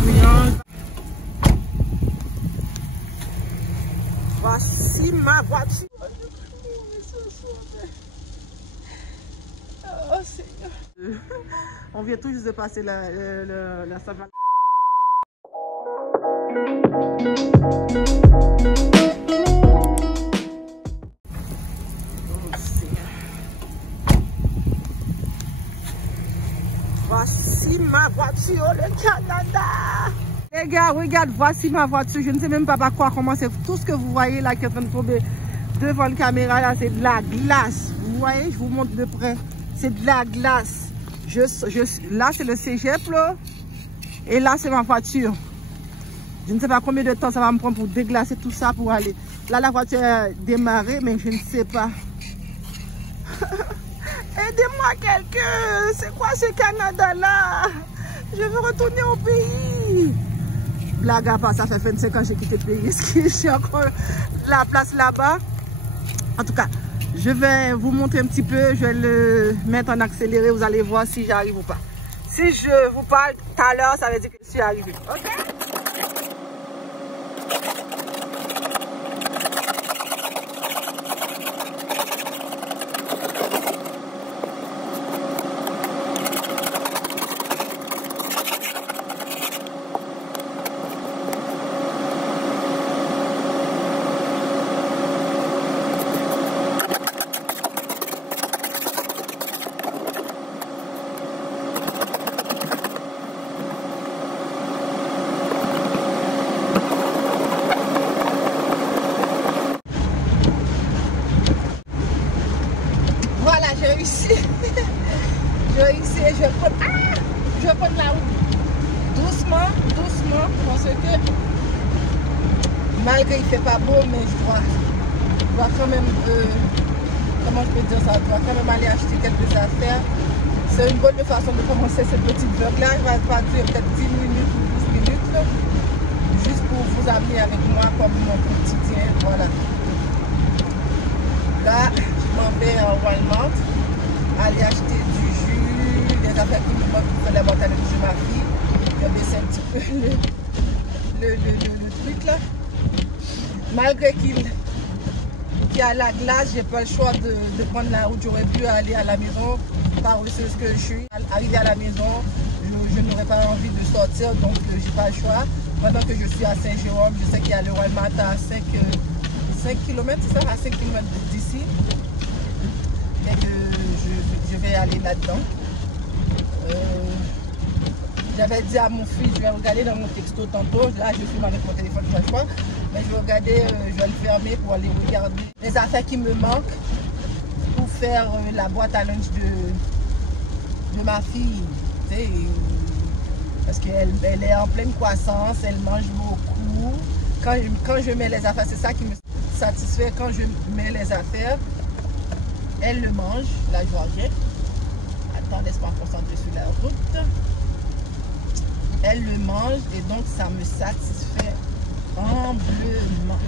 camion. Voici ma voiture. Oh, Seigneur. On vient tout juste de passer la Saint-Valentin. Voici ma voiture, le Canada. Les gars, regarde, voici ma voiture. Je ne sais même pas par quoi commencer. Tout ce que vous voyez là qui est en train de tomber devant la caméra, là, c'est de la glace. Vous voyez, je vous montre de près. C'est de la glace. Là, c'est le cégep, là. Et là, c'est ma voiture. Je ne sais pas combien de temps ça va me prendre pour déglacer tout ça pour aller. Là, la voiture a démarré, mais je ne sais pas. Aidez-moi quelqu'un. C'est quoi ce Canada-là? Je veux retourner au pays. Blague à part, ça fait 25 ans que j'ai quitté le pays. Est-ce que j'ai encore la place là-bas? En tout cas, je vais vous montrer un petit peu. Je vais le mettre en accéléré. Vous allez voir si j'arrive ou pas. Si je vous parle tout à l'heure, ça veut dire que je suis arrivée. OK? J'ai réussi. J'ai réussi et je vais prendre la route. Doucement, doucement, parce que malgré il ne fait pas beau, mais je dois quand même, comment je peux dire ça, je dois quand même aller acheter quelques affaires. C'est une bonne façon de commencer cette petite vlog-là. Je vais partir peut-être 10 minutes ou 12 minutes, là, juste pour vous amener avec moi comme mon quotidien. Voilà. Là, je m'en vais en Walmart, aller acheter du jus, des affaires qui me manquent pour faire la boîte à lunch de ma fille. Je vais baisser un petit peu le truc là. Malgré qu'il y a la glace, j'ai pas le choix de prendre la route. J'aurais pu aller à la maison, paresseuse que je suis. Arriver à la maison, je n'aurais pas envie de sortir, donc j'ai pas le choix. Pendant que je suis à Saint-Jérôme, je sais qu'il y a le Walmart à 5 km, c'est ça, à 5 km d'ici. Et que je vais aller là-dedans. J'avais dit à mon fils, je vais regarder dans mon texto tantôt. Là, je suis avec mon téléphone chaque fois. Mais je vais regarder, je vais le fermer pour aller regarder les affaires qui me manquent pour faire la boîte à lunch de ma fille. Tu sais, parce qu'elle est en pleine croissance, elle mange beaucoup. Quand je mets les affaires, c'est ça qui me satisfait. Quand je mets les affaires, elle le mange. Là, je vois rien. Attends, laisse-moi me concentrer sur la route. Elle le mange et donc ça me satisfait amplement.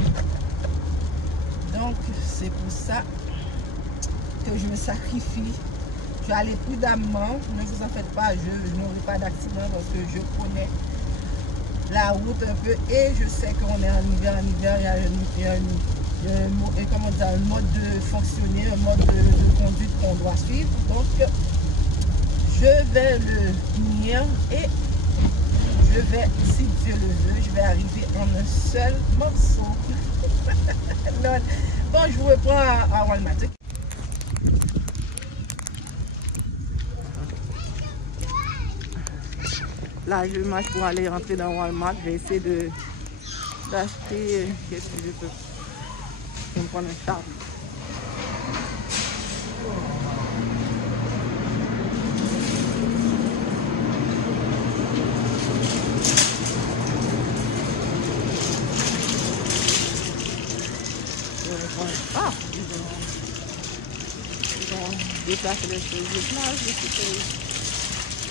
Donc, c'est pour ça que je me sacrifie. Je vais aller prudemment. Ne vous en faites pas, je n'aurai pas d'accident parce que je connais la route un peu et je sais qu'on est en hiver. Il y a un mode de fonctionner, un mode de conduite qu'on doit suivre. Donc, je vais le finir et je vais, si Dieu le veut, je vais arriver en un seul morceau. Bon, je vous reprends à Walmart. Là, je marche pour aller rentrer dans Walmart. Je vais essayer d'acheter. Qu'est-ce que je peux? Je vais me prendre un char. Ah, ils ont déplacé les choses de place.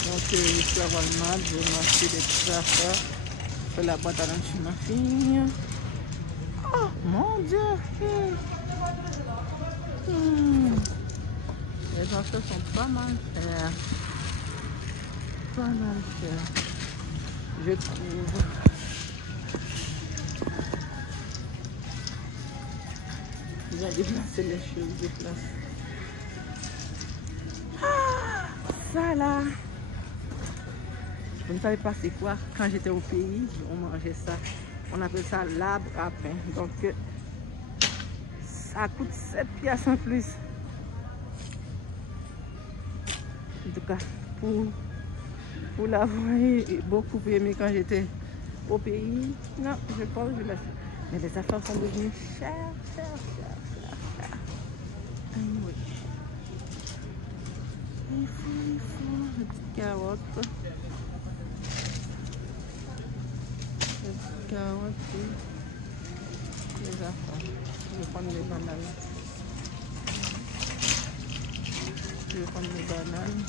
Donc, je suis à Walmart, je vais m'acheter des petites affaires. Je fais la boîte à lunch chez ma fille. Oh, mon Dieu! Les affaires sont pas mal chères. Pas mal chères. je trouve. Ils ont déplacé les choses de place. Ah, ça là. Je ne savais pas c'est quoi. Quand j'étais au pays, on mangeait ça. On appelle ça l'arbre à pain. Donc, ça coûte 7 piastres en plus. En tout cas, pour l'avoir beaucoup aimé quand j'étais au pays, non, je pense que je laisse. Mais les affaires sont devenues chères. Oui. Il faut, les petites carottes. Les petites carottes et les affaires. Je vais prendre les bananes. Je vais prendre les bananes.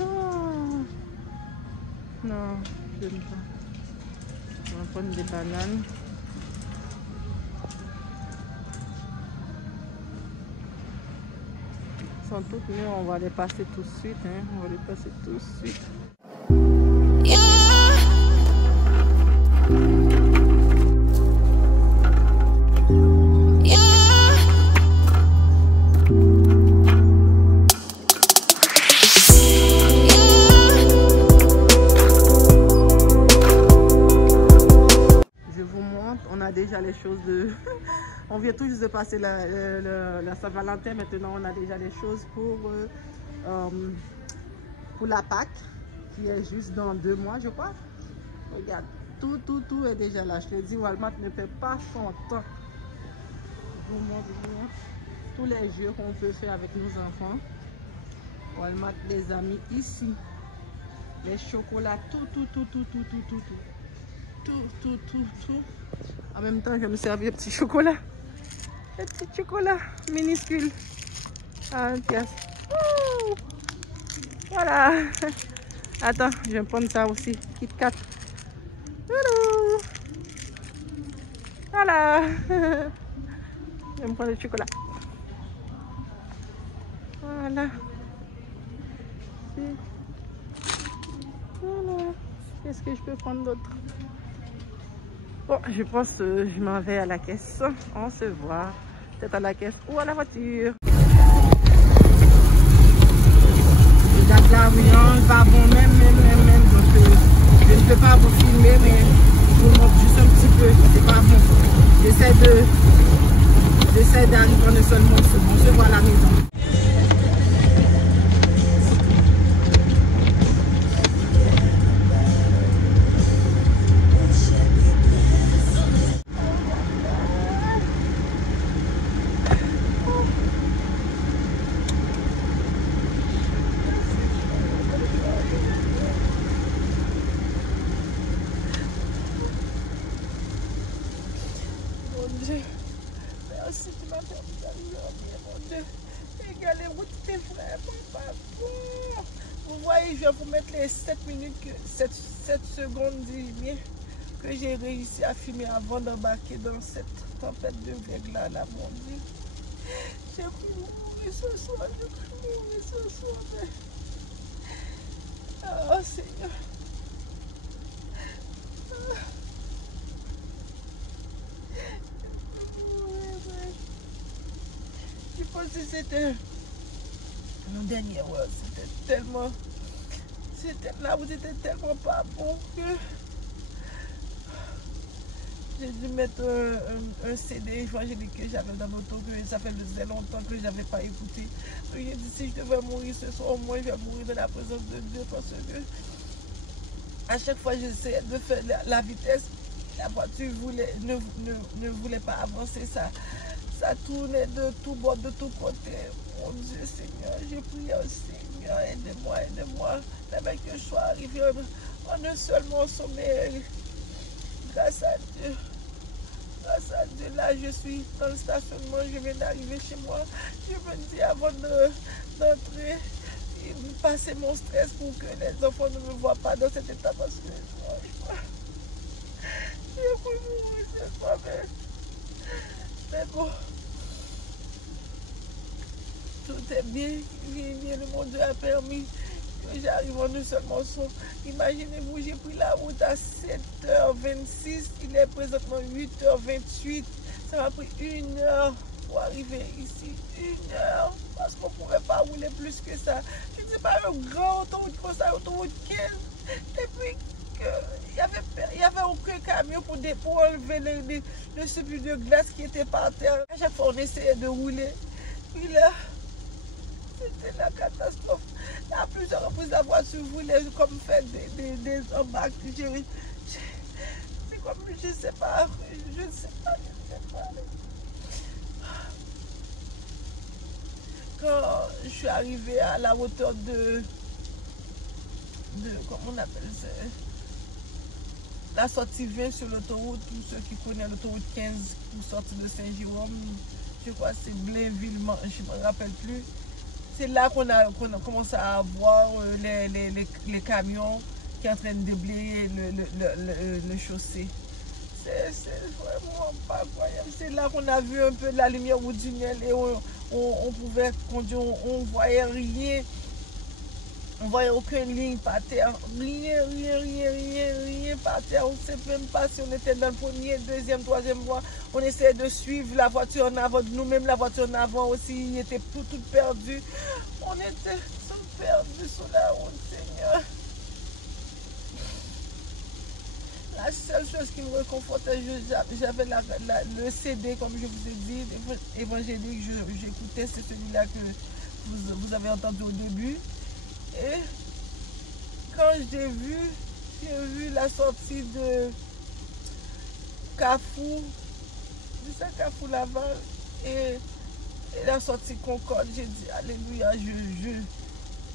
Oh. Non, je n'aime pas. On va prendre des bananes. Elles sont toutes mieux, on va les passer tout de suite. Hein. On va les passer tout de suite. Déjà les choses de... on vient tout juste de passer la Saint-Valentin. Maintenant, on a déjà les choses pour la Pâques, qui est juste dans 2 mois, je crois. Regarde, tout est déjà là. Je te dis, Walmart ne fait pas son temps. Je vous montre bien tous les jeux qu'on peut faire avec nos enfants. Walmart les a mis ici. Les chocolats, tout. En même temps, je vais me servir un petit chocolat. Un petit chocolat minuscule. À 1 piastre. Voilà. Attends, je vais prendre ça aussi. Kit Kat. Voilà. Je vais me prendre le chocolat. Voilà. Voilà. Qu'est-ce que je peux prendre d'autre? Bon, je pense que je m'en vais à la caisse. On se voit peut-être à la caisse ou à la voiture. Les avions, pas bon même. Donc, je ne peux pas vous filmer, mais je vous montre juste un petit peu. C'est pas bon. J'essaie d'arriver en un seul morceau. On se voit à la maison. Merci, tu m'as permis d'arriver à bien, mon Dieu. Regardez, route, c'était vraiment pas bon. Vous voyez, je vais vous mettre les 7 minutes, 7 secondes d'image que j'ai réussi à filmer avant d'embarquer dans cette tempête de vagues là, mon Dieu. J'ai pu mourir ce soir, mais... Oh Seigneur. Je pense que c'était mon dernier word. La route était tellement pas bon que j'ai dû mettre un CD évangélique que j'avais dans l'auto, que ça faisait longtemps que je n'avais pas écouté. Donc j'ai dit, si je devais mourir ce soir, au moins je vais mourir dans la présence de Dieu, parce que à chaque fois j'essayais de faire la vitesse, la voiture ne voulait pas avancer. Ça tournait de tout bord, de tout côté. Mon Dieu, Seigneur, j'ai prié au Seigneur, aidez-moi. Même que je sois arrivé en un seul morceau, mais grâce à Dieu, là, je suis dans le stationnement, je viens d'arriver chez moi. Je me dis avant d'entrer, passer mon stress pour que les enfants ne me voient pas dans cet état, parce que franchement, j'ai voulu mourir cette fois, mais bon, tout était bien, bien, le bon Dieu a permis que j'arrive en un seul morceau. Imaginez-vous, j'ai pris la route à 7h26, il est présentement 8h28. Ça m'a pris 1 heure pour arriver ici. 1 heure, parce qu'on ne pourrait pas rouler plus que ça. Je ne sais pas, un grand autoroute comme ça, autoroute 15. Et puis, il y avait aucun camion pour enlever le surplus de glace qui était par terre. À chaque fois, on essayait de rouler. Puis là, c'était la catastrophe. À plusieurs reprises, la voiture voulait comme faire des embarques. C'est comme, je ne sais pas, je ne sais pas. Quand je suis arrivée à la hauteur de comment on appelle ça, la sortie 20 sur l'autoroute, pour ceux qui connaissent l'autoroute 15 pour sortir de Saint-Jérôme, je crois que c'est Blainville, je ne me rappelle plus. C'est là qu'on a commencé à voir les camions qui sont en train de déblayer le chaussée. C'est vraiment pas incroyable. C'est là qu'on a vu un peu la lumière au tunnel et on pouvait conduire, on voyait rien. On voyait aucune ligne par terre. Rien par terre. On ne sait même pas si on était dans le premier, deuxième, troisième voie. On essayait de suivre la voiture en avant de nous-mêmes. La voiture en avant aussi était toute perdue. On était perdus sur la route, Seigneur. La seule chose qui me réconfortait, j'avais le CD, comme je vous ai dit, évangélique, j'écoutais, c'est celui-là que vous avez entendu au début. Et quand j'ai vu la sortie de Carrefour, Carrefour Laval, et la sortie Concorde, j'ai dit, alléluia,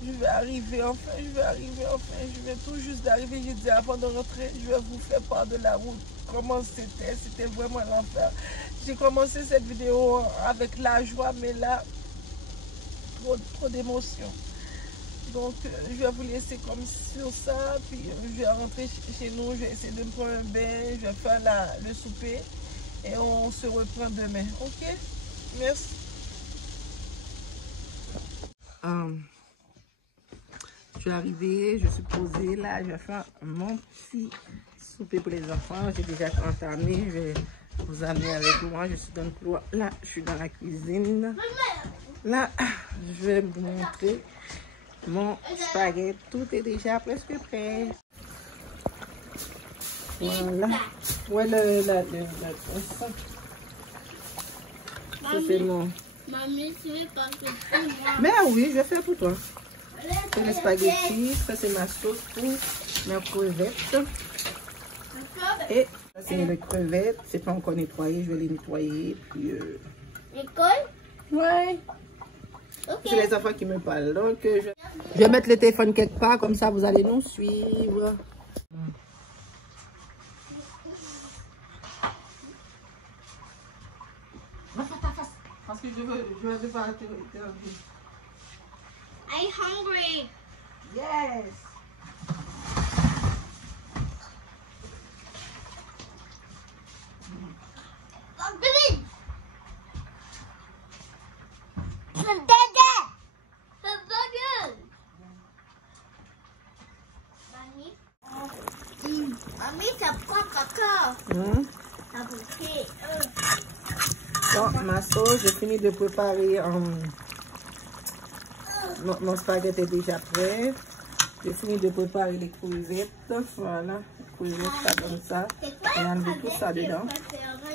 je vais arriver enfin, je vais tout juste d'arriver. J'ai dit, avant de rentrer, je vais vous faire part de la route, comment c'était vraiment l'enfer. J'ai commencé cette vidéo avec la joie, mais là, trop d'émotions. Donc, je vais vous laisser comme sur ça, puis je vais rentrer chez nous, je vais essayer de me prendre un bain, je vais faire le souper, et on se reprend demain, ok? Merci. Je suis arrivée, je suis posée, là, je vais faire mon petit souper pour les enfants, j'ai déjà entamé, je vais vous amener avec moi, je suis dans le couloir, là, je suis dans la cuisine, là, je vais vous montrer. Mon spaghetti, tout est déjà presque prêt. Voilà. Ouais, ça c'est mon. Mamie, tu veux pas que tu vois? Mais oui, je vais faire pour toi. C'est le spaghetti. Ça c'est ma sauce pour mes crevettes. Et ça c'est les crevettes. C'est pas encore nettoyé. Je vais les nettoyer. Puis. L'école? Ouais. Ok. C'est les enfants qui me parlent. Donc, je vais mettre le téléphone quelque part, comme ça vous allez nous suivre. Parce que je veux devoir t'interviewer. I'm hungry. Yes. Hungry. Dada. Mamie, ça prend caca. Ça bouffé. Bon, ma sauce, j'ai fini de préparer. Mon spaghetti est déjà prêt. J'ai fini de préparer les crevettes. Voilà, les crevettes, ça donne ça. J'ai enlevé tout ça dedans.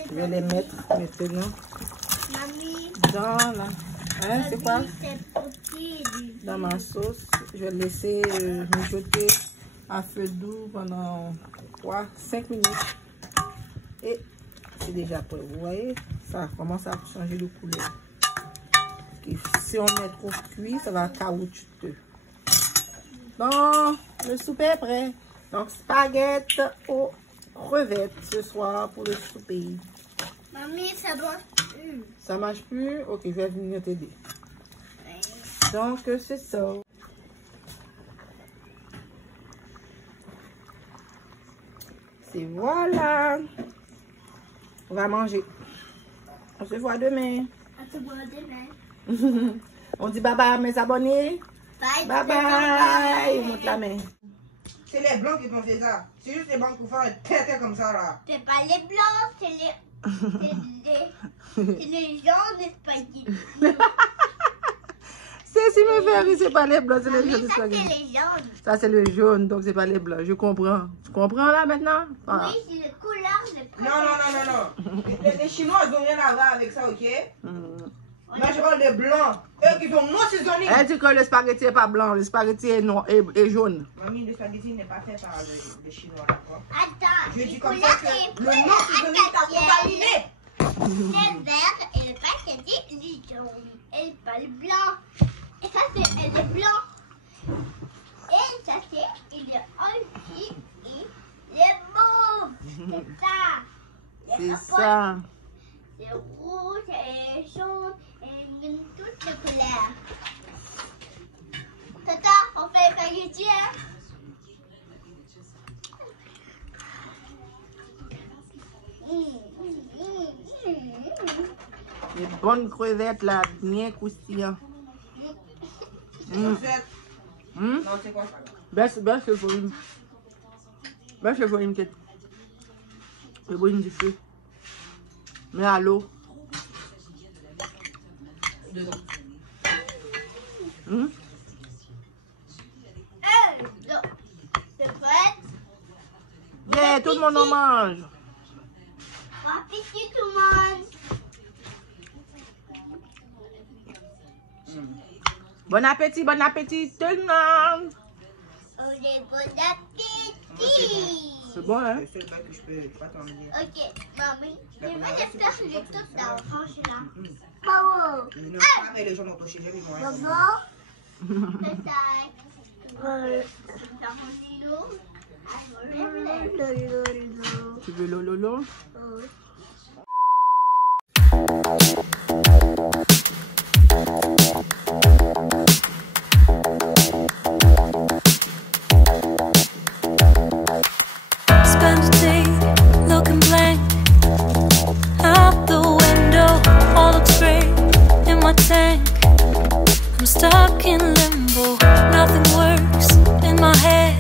Je vais les mettre maintenant dans la... Hein, c'est quoi? Dans ma sauce. Je vais laisser mijoter à feu doux pendant 5 minutes. Et c'est déjà prêt. Vous voyez, ça commence à changer de couleur. Si on met trop cuit, ça va caoutchouteux. Donc, le souper est prêt. Donc, spaghetti aux crevettes ce soir pour le souper. Mamie, ça marche plus. Ça marche plus? Ok, je vais venir t'aider. Donc, c'est ça. C'est voilà. On va manger. On se voit demain. On se voit demain. On dit bye bye à mes abonnés. Bye Bye bye. Montre la main. C'est les blancs qui font fait ça. C'est juste les blancs qui font un tête comme ça là. C'est pas les blancs, c'est les... c'est les jaunes des spaghettis. Si mes frères, c'est pas les blancs, c'est les jaunes. Ça, c'est les jaunes. Ça, c'est le jaune, donc c'est pas les blancs. Je comprends. Tu comprends là maintenant? Voilà. Oui, c'est les couleurs de Non. Les Chinois, ils n'ont rien à voir avec ça, ok? Moi, je parle des blancs. Eux qui font non saisonnier. Elle dit que le spaghetti n'est pas blanc, le spaghetti est, noir, et jaune. Mamie, le spaghetti n'est pas fait par les Chinois, d'accord? Attends, Je les dis comme ça couleurs que est le non saisonnier t'a contaminé. c'est vert et le spaghetti, il est jaune. Et pas le blanc. Et ça, c'est le blanc. Et ça, c'est il est aussi il est mauve. C'est ça. C'est ça. C'est rouge et jaune et toutes les couleurs. Tata, on fait les spaghettis, hein? Les bonnes crevettes là, bien croustillantes. Non, c'est quoi ça? Baisse le volume. Baisse le volume peut-être. Le volume du feu. Mets à l'eau. Dedans. C'est prêt? Yeah, tout le monde en mange. Bon appétit tout le monde. Bon appétit tout le monde. On est bon appétit. C'est bon, hein? Le seul bac que je peux pas t'emmener. Ok, mamie, je vais les faire les toutes dans le range là. Maman. Ne pas avec les gens dans ton chez lui, moi. Maman. C'est ça. Tu veux lolo? Spend a day looking blank out the window, all looks great in my tank. I'm stuck in limbo, nothing works in my head.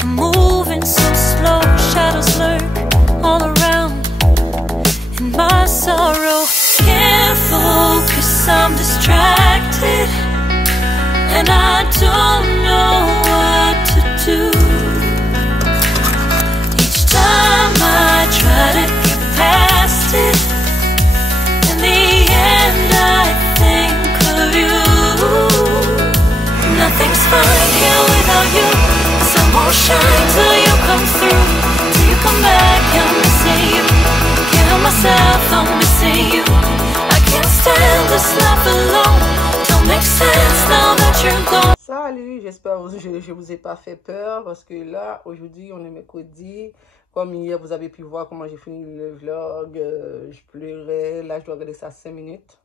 I'm moving so slow, shadows lurk all around. In my sorrow, can't focus, I'm distracted, and I don't know what to do. Each time I try to get past it, in the end I think of you. Nothing's fine here without you. The sun won't shine till you come through. Till you come back, I'm missing you. Can't help myself, I'm missing you. I can't stand this life alone. Don't make sense now that you're gone. Salut, j'espère que je vous ai pas fait peur parce que là, aujourd'hui, on est mercredi. Comme hier, vous avez pu voir comment j'ai fini le vlog. Je pleurais. Là, je dois regarder ça 5 minutes.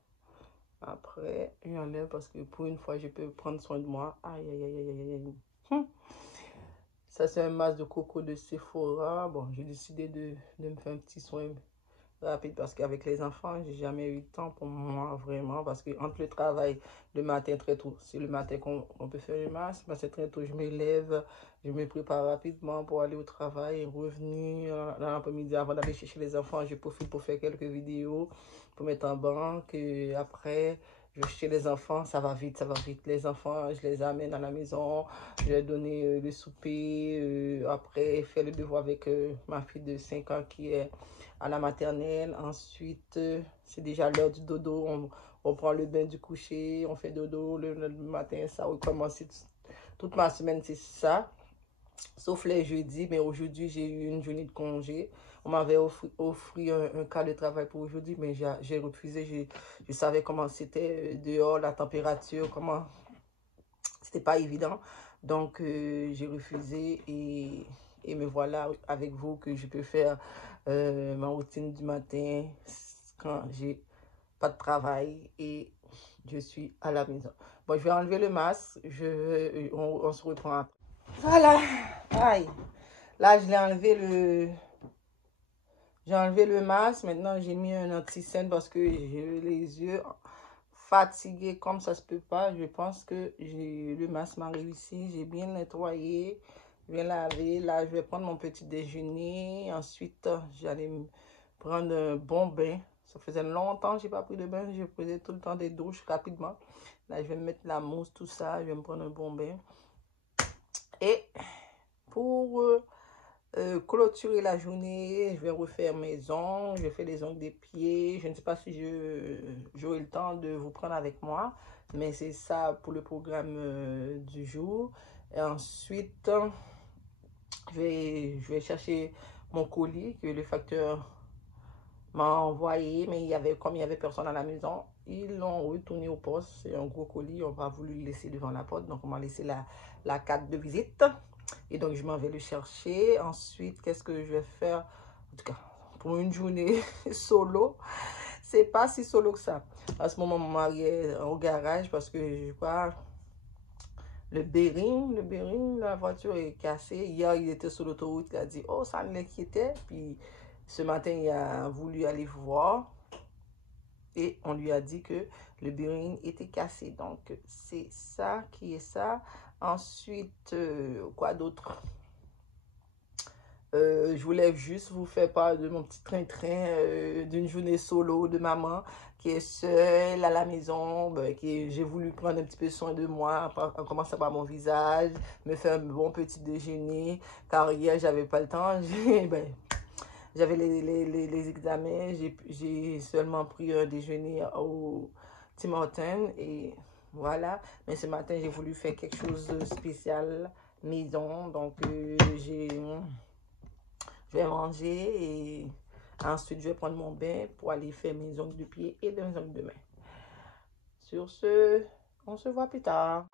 Après, j'enlève parce que pour une fois, je peux prendre soin de moi. Aïe, aïe, aïe, aïe, aïe. Ça, c'est un masque de coco de Sephora. Bon, j'ai décidé de me faire un petit soin rapide parce qu'avec les enfants, j'ai jamais eu le temps pour moi, vraiment. Parce que entre le travail, le matin très tôt, c'est le matin qu'on peut faire le masque. Mais c'est très tôt, je me lève, je me prépare rapidement pour aller au travail et revenir dans l'après-midi avant d'aller chercher les enfants. Je profite pour faire quelques vidéos, pour mettre en banque. Et après, je vais chercher les enfants, ça va vite, ça va vite. Les enfants, je les amène à la maison, je leur donne le souper. Après, faire le devoir avec ma fille de 5 ans qui est à la maternelle. Ensuite, c'est déjà l'heure du dodo. On prend le bain du coucher, on fait dodo le matin. Ça recommence toute ma semaine, c'est ça. Sauf les jeudis, mais aujourd'hui, j'ai eu une journée de congé. On m'avait offert un cas de travail pour aujourd'hui, mais j'ai refusé. Je savais comment c'était dehors, la température, comment... C'était pas évident. Donc, j'ai refusé et me voilà avec vous que je peux faire ma routine du matin quand j'ai pas de travail et je suis à la maison. Bon, je vais enlever le masque. On se reprend après. Voilà. Aïe. Là, je l'ai enlevé J'ai enlevé le masque. Maintenant, j'ai mis un anti-scène parce que j'ai les yeux fatiguée comme ça se peut pas. Je pense que le masque m'a réussi. J'ai bien nettoyé, bien lavé. Là, je vais prendre mon petit déjeuner. Ensuite, j'allais me prendre un bon bain. Ça faisait longtemps que je n'ai pas pris de bain. Je prenais tout le temps des douches rapidement. Là, je vais me mettre la mousse, tout ça. Je vais me prendre un bon bain. Et pour clôturer la journée, je vais refaire mes ongles. Je fais les ongles des pieds. Je ne sais pas si j'aurai le temps de vous prendre avec moi. Mais c'est ça pour le programme du jour. Et ensuite, je vais chercher mon colis que le facteur m'a envoyé, mais comme il y avait personne à la maison, ils l'ont retourné au poste. C'est un gros colis, on va voulu le laisser devant la porte, donc on m'a laissé la carte de visite et donc je m'en vais le chercher. Ensuite, qu'est-ce que je vais faire? En tout cas, pour une journée solo, c'est pas si solo que ça. À ce moment, mon mari est au garage parce que je crois le bearing, la voiture est cassée. Hier, il était sur l'autoroute, il a dit, oh, ça l'inquiétait, puis ce matin, il a voulu aller voir et on lui a dit que le bearing était cassé. Donc, c'est ça qui est ça. Ensuite, quoi d'autre? Je voulais juste vous faire part de mon petit train-train d'une journée solo de maman qui est seule à la maison. J'ai voulu prendre un petit peu soin de moi, en commençant par mon visage, me faire un bon petit déjeuner, car hier, j'avais pas le temps. J'avais les examens, j'ai seulement pris un déjeuner au Tim Hortons et voilà. Mais ce matin, j'ai voulu faire quelque chose de spécial maison. Donc, je vais manger et ensuite, je vais prendre mon bain pour aller faire mes ongles de pied et mes ongles de main. Sur ce, on se voit plus tard.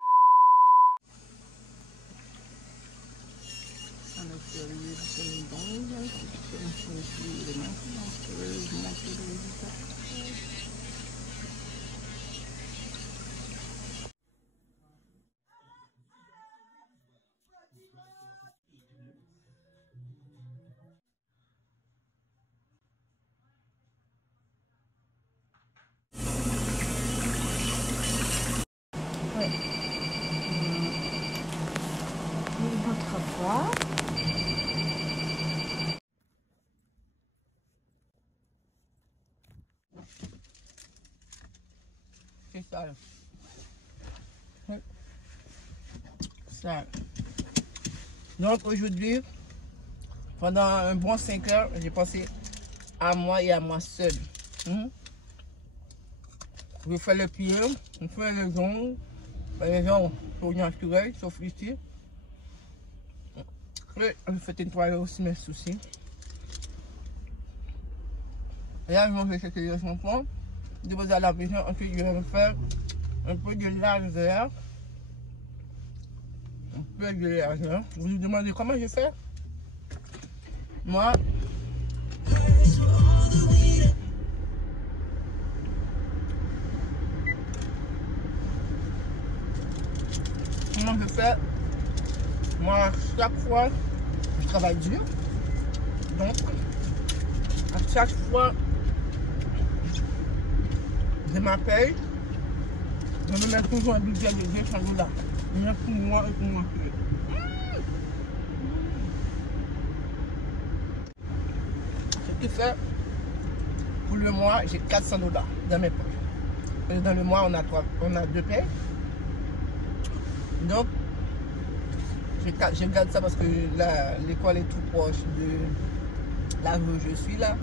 C'est ça. Ça. Donc aujourd'hui, pendant un bon 5 heures, j'ai pensé à moi et à moi seul. Je fais le pied, je fais les ongles. Les ongles sont naturels, sauf ici. Et je fais nettoyer aussi mes soucis. Et là, je vais chercher le shampoing. Déposer à la maison, ensuite je vais me faire un peu de laser. Un peu de laser. Vous vous demandez comment je fais? Moi, comment je fais? Moi, chaque fois, je travaille dur. Donc, à chaque fois, je m'appelle, je me mets toujours un budget de 200 $. Rien pour moi et pour moi. Ce qui fait, pour le mois, j'ai 400 $ dans mes poches. Et dans le mois, on a 2 payes. Donc, je garde ça parce que l'école est tout proche de là où je suis là.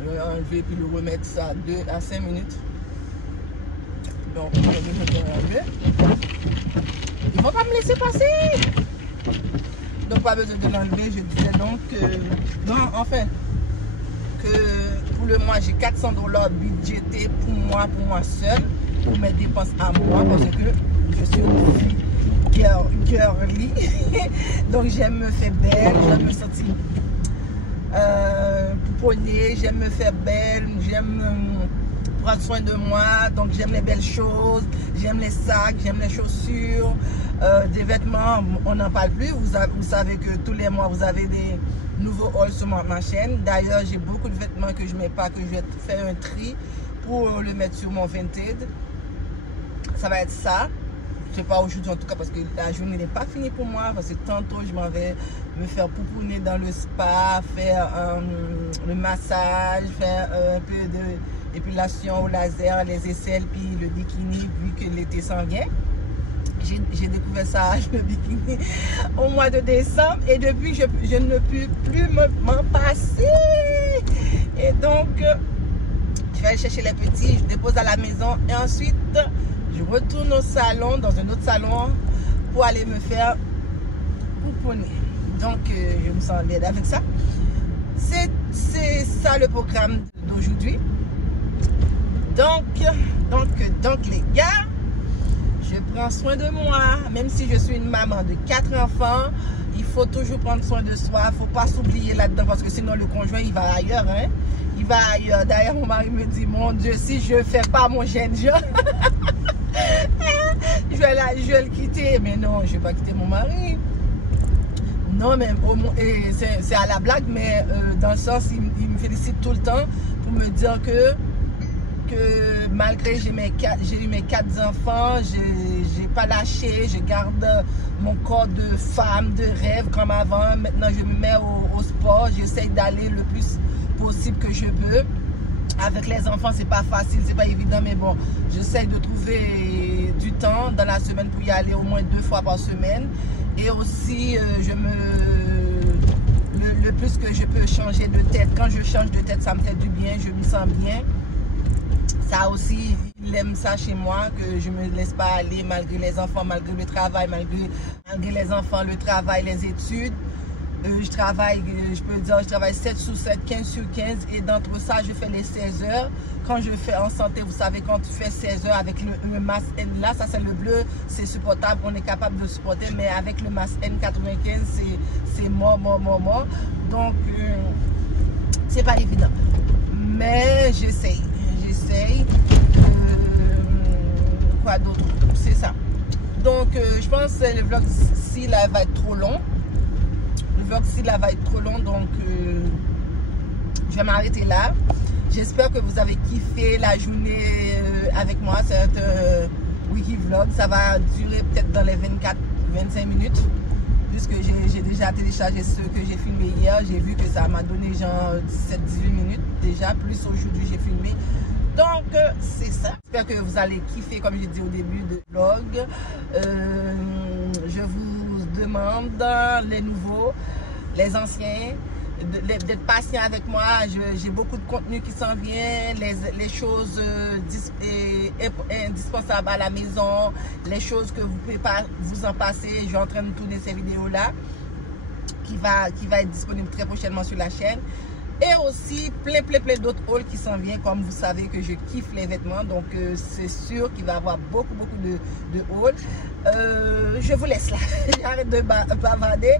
Je vais enlever puis le remettre ça à 2 à 5 minutes. Donc, je vais enlever. Ils ne vont pas me laisser passer. Donc, pas besoin de l'enlever. Je disais donc que, non, enfin, que pour le mois, j'ai 400 $ budgétés pour moi seul, pour mes dépenses à moi, parce que je suis aussi girly. Donc, j'aime me faire belle, j'aime me sentir pouponner, j'aime me faire belle, j'aime prendre soin de moi, donc j'aime les belles choses, j'aime les sacs, j'aime les chaussures, des vêtements, on n'en parle plus, vous savez que tous les mois vous avez des nouveaux hauls sur ma chaîne. D'ailleurs, j'ai beaucoup de vêtements que je ne mets pas, que je vais faire un tri pour le mettre sur mon Vinted. Ça va être ça. Je sais pas aujourd'hui en tout cas parce que la journée n'est pas finie pour moi. Parce que tantôt je m'en vais me faire pouponner dans le spa, faire le massage, faire un peu d'épilation au laser, les aisselles, puis le bikini vu que l'été s'en vient. J'ai découvert ça, le bikini, au mois de décembre et depuis je ne peux plus m'en passer. Et donc, je vais aller chercher les petits, je dépose à la maison et ensuite, je retourne au salon, dans un autre salon, pour aller me faire pouponner. Donc, je me sens laide avec ça. C'est ça le programme d'aujourd'hui. Donc les gars, je prends soin de moi, même si je suis une maman de 4 enfants, il faut toujours prendre soin de soi, il ne faut pas s'oublier là-dedans parce que sinon le conjoint il va ailleurs, hein? Il va ailleurs. D'ailleurs mon mari me dit, mon Dieu, si je ne fais pas mon jeune job, je vais le quitter. Mais non, je ne vais pas quitter mon mari. Non, mais c'est à la blague, mais dans le sens, il me félicite tout le temps pour me dire que malgré j'ai eu mes 4 enfants, j'ai pas lâché, je garde mon corps de femme, de rêve comme avant. Maintenant je me mets au sport, j'essaye d'aller le plus possible que je peux. Avec les enfants c'est pas facile, c'est pas évident, mais bon, j'essaye de trouver du temps dans la semaine pour y aller au moins 2 fois par semaine. Et aussi le plus que je peux changer de tête. Quand je change de tête, ça me fait du bien, je me sens bien. Ça aussi, il aime ça chez moi, que je ne me laisse pas aller malgré les enfants, malgré le travail, malgré les enfants, le travail, les études. Je travaille, je peux dire, je travaille 7 sur 7, 15 sur 15 et d'entre ça, je fais les 16 heures. Quand je fais en santé, vous savez, quand tu fais 16 heures avec le MAS N, là, ça c'est le bleu, c'est supportable, on est capable de supporter, mais avec le MAS N95, c'est mort. Donc, c'est pas évident. Mais j'essaye. Quoi d'autre? C'est ça. Donc, je pense que le vlog-ci là va être trop long. Donc je vais m'arrêter là. J'espère que vous avez kiffé la journée avec moi. C'est un wiki vlog. Ça va durer peut-être dans les 24-25 minutes. Puisque j'ai déjà téléchargé ceux que j'ai filmé hier. J'ai vu que ça m'a donné genre 17-18 minutes déjà. Plus aujourd'hui j'ai filmé. Donc c'est ça. J'espère que vous allez kiffer comme j'ai dit au début de vlog. Je vous demande les nouveaux, les anciens, d'être patient avec moi. J'ai beaucoup de contenu qui s'en vient, les choses indispensables à la maison, les choses que vous ne pouvez pas vous en passer. Je suis en train de tourner ces vidéos-là qui va être disponible très prochainement sur la chaîne. Et aussi plein d'autres hauls qui s'en viennent. Comme vous savez que je kiffe les vêtements, donc c'est sûr qu'il va y avoir beaucoup de hauls. Je vous laisse là, j'arrête de bavarder.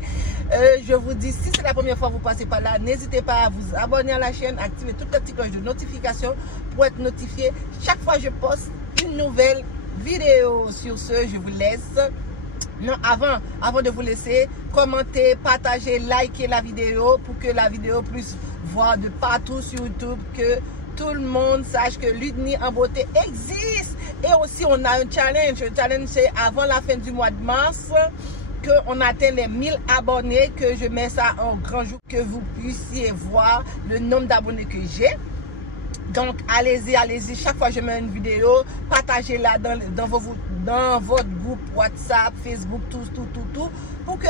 Je vous dis, si c'est la première fois que vous passez par là, n'hésitez pas à vous abonner à la chaîne, activer toute la petite cloche de notification pour être notifié chaque fois que je poste une nouvelle vidéo. Sur ce, je vous laisse. Non, avant de vous laisser, commentez, partagez, likez la vidéo pour que la vidéo puisse voir de partout sur YouTube, que tout le monde sache que Ludni en beauté existe. Et aussi, on a un challenge. Le challenge, c'est avant la fin du mois de mars qu'on atteint les 1000 abonnés, que je mets ça en grand jour, que vous puissiez voir le nombre d'abonnés que j'ai. Donc, allez-y. Chaque fois que je mets une vidéo, partagez-la dans votre groupe WhatsApp, Facebook, tout, pour que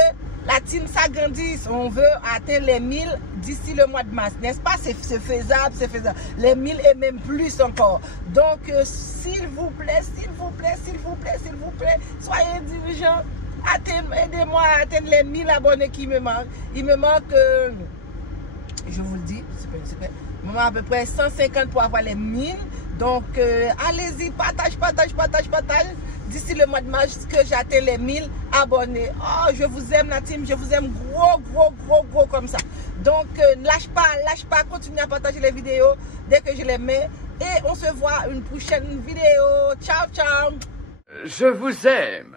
la team s'agrandisse. On veut atteindre les 1000 d'ici le mois de mars, n'est-ce pas? C'est faisable, les 1000 et même plus encore. Donc, s'il vous plaît, soyez dirigeants, aidez-moi à atteindre les 1000 abonnés qui me manquent. Il me manque, je vous le dis, il me manque à peu près 150 pour avoir les 1000. Donc, allez-y, partage. D'ici le mois de mars, que j'atteins les 1000 abonnés. Oh, je vous aime la team, je vous aime gros comme ça. Donc, lâche pas, continuez à partager les vidéos dès que je les mets. Et on se voit une prochaine vidéo. Ciao. Je vous aime.